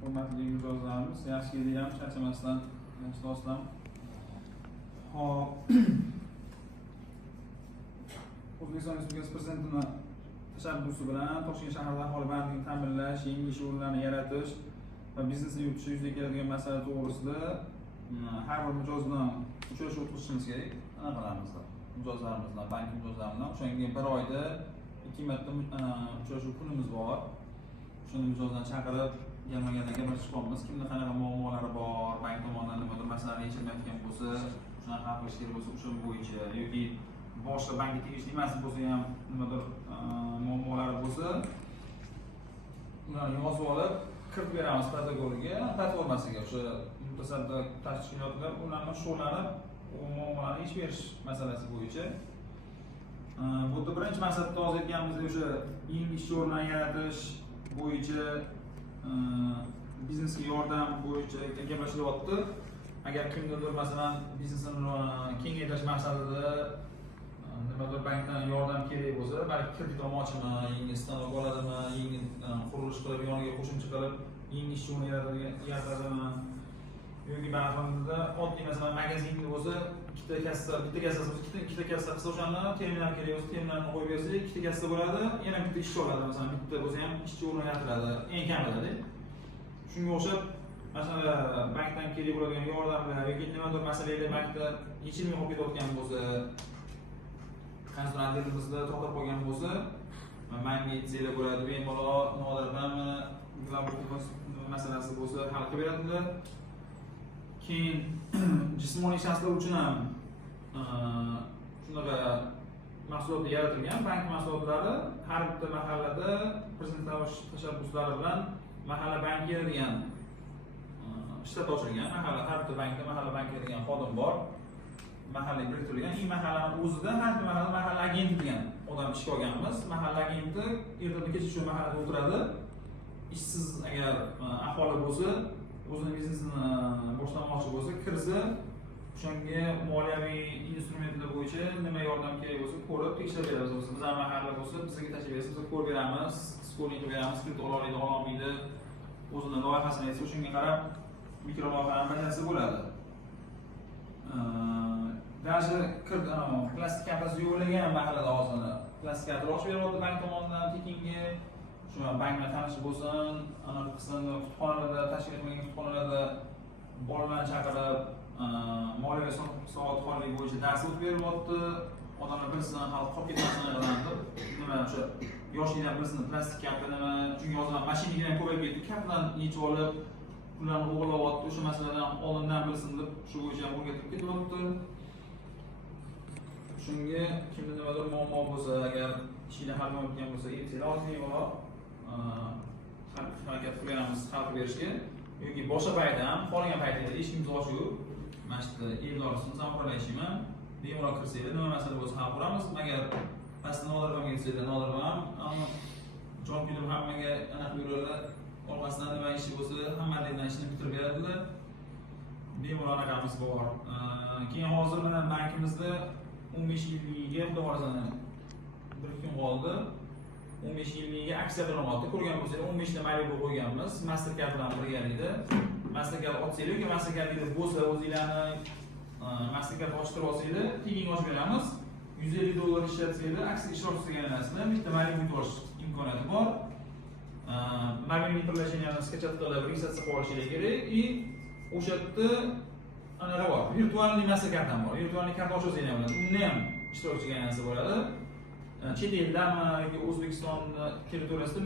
hurmatli mijozlarimiz, yaxshi yilni ham charchamasdan, yaxshi do'stlar. Hop. O'zbekiston Respublikasi Prezidentining tashabbusi bilan Toshkent shahrida aholi bandligini ta'minlash, yangi ish o'rinlarini yaratish va biznesni yuritish yuzida keladigan masala to'g'risida har bir mijoz bilan uchrashuv o'tkazishimiz kerak. Anaqalarimiz mijozlarimiz bilan, bank mijozlari bilan o'shanga bir oyda 2 marta uchrashuv kunimiz bor. Shuni mijozlarni chaqirib, gelmagandan gaplashib qolamiz. Kimda qanaqa muammolari bor, bank tomonidan nimadir masala yechilmayotgan bo'lsa, shuni hal qilish kerak bo'lsa, o'sha bo'yicha yoki boshqa bankga tegishli emas bo'lsa ham nimadir muammolari bo'lsa, ularni yozib olib kirib beramiz protokoliga, platformasiga, o'sha mutasaddi tashkilotlar ularni shug'ullanib, u muammolarni yechib berish masalasi bo'yicha. Bu yerda birinchi maqsadda hozir aytganimizdek o'sha yangi ish o'rnini yaratish bo'yicha biznesga yordam bo'yicha gaplashilyapti. Agar kimgadir masalan biznesini kengaytirish maqsadida nimadir bankdan yordam kerak bo'lsa, balki kredit olmoqchimi, yangi stanok oladimi, yangi qurilish qilib, yoniga qo'shimcha qilib, yangi ish o'rni yaratadimi yoki barxanda oddiy masalan magazinda bo'lsa, ikkita kassa qilsa o'shani terminal kerak bo'lsa, terminalni qo'yib bersak, ikkita kassa bo'ladi, yana bitta ishchi oladi, masalan bitta bo'lsa ham ishchi o'rni yaratiladi, eng kamida. Shunga o'xshab masalan bankdan kerak bo'ladigan yordamlar yoki nimadir masalalar bankda yechilmay qolib ketayotgan bo'lsa, konsultantligimizda to'xtab qolgan bo'lsa, menga aytsanglar bo'ladi, bemalol nodirlarmi, masalasi bo'lsa hal qilib beradilar. Keyin jismoniy shaxslar uchun ham shunaqa mahsulotlar yaratilgan, bank mahsulotlari har bitta mahallada prezident tashabbuslari bilan mahalla banki degan shtat ochilgan. Mahalla har bitta bankda mahalla banki degan xodim bor. Mahalla biriktirilgan, mahallani o'zida har bir mahalla agenti degan odam ishga olganmiz. Mahalla agenti ertadan kecha shu mahallada o'tiradi. Ishsiz agar aholi bo'lsa, o'zini biznesini boshlamoqchi bo'lsa, kirsa, o'shanga moliyaviy instrumentlar bo'yicha nima yordam kerak bo'lsa, ko'rib tekshirib beramiz. Bizlar mahalla bo'lsa, bizga tashlab berasiz, biz ko'rib beramiz, skoling qilib beramiz, kredit ololmaydi, ololmaydi. O'zini loyihasini aytsa, o'shanga qarab mikro loyihalarni bajarsa bo'ladi. Даже plastik kartasi yo'qlagan mahallada hozir plastik karta ochib beryapti bank tomonidan tekinga. Shu bank bilan tanishib bo'lsin, ana bu qismda kutubxonalarda, tashkil etilgan kutubxonalarda bolalarni chaqirib, moliyaviy savodxonlik bo'yicha dars o'tib beryapti. Odamlar bilsin, xalq qolib ketmasin deb. Nima o'sha yoshliklar bilsin, plastik karta nima, chunki hozir mashinaga ham ko'payib ketdi. Kartadan yechib olib, ularni o'g'irlayapti, o'sha masaladan oldindan bilsin deb shu bo'yicha ham o'rgatib ketyapti. Shunga kimda nimadir muammo bo'lsa, agar ishingni hal qilmayotgan bo'lsa, aytsanglar, ozgina harakat qilamiz hal qilib berishga. Yoki boshqa paytda ham, qolgan paytda eshikimiz ochiq, mana shu e'lonimizni zamonalashyapmi. Bemalol kirsanglar, nima masala bo'lsa hal qilamiz. Agar pastda Nodirga kelsanglar, Nodir ham, ammo jon kuydirib hammaga anaqa yuradilar. Orqasidan nima ishi bo'lsa, hammalardan ishni bitirib beradilar. Bemalol anaqamiz bor. Keyin hozir mana bankimizda 15 yilligiga xudo xohlasa bir kun qoldi. 15 yilligiga aksiya qilyapti. Ko'rgan bo'lsangiz 15 ta Malibu qo'yganmiz. Mastercard bilan birgalikda. Mastercard ochsanglar yoki Mastercard bo'lsa, o'zingizlarni Mastercard ochtirib olsanglar, tekin ochib beramiz. $150 ishlatsanglar, aksiya ishtirokchisiga aylanasizlar. Bitta Malibu olish imkoniyati bor. Mobilniy приложениyalarni skачать qilib, registratsiya qilib olishingiz kerak. И o'sha yerda anaqa bor. Virtualniy Mastercard ham bor. Virtualniy karta ochsangiz ham, unda ham ishtirokchiga aylansa bo'ladi. Chet eldami yoki O'zbekiston territoriyasida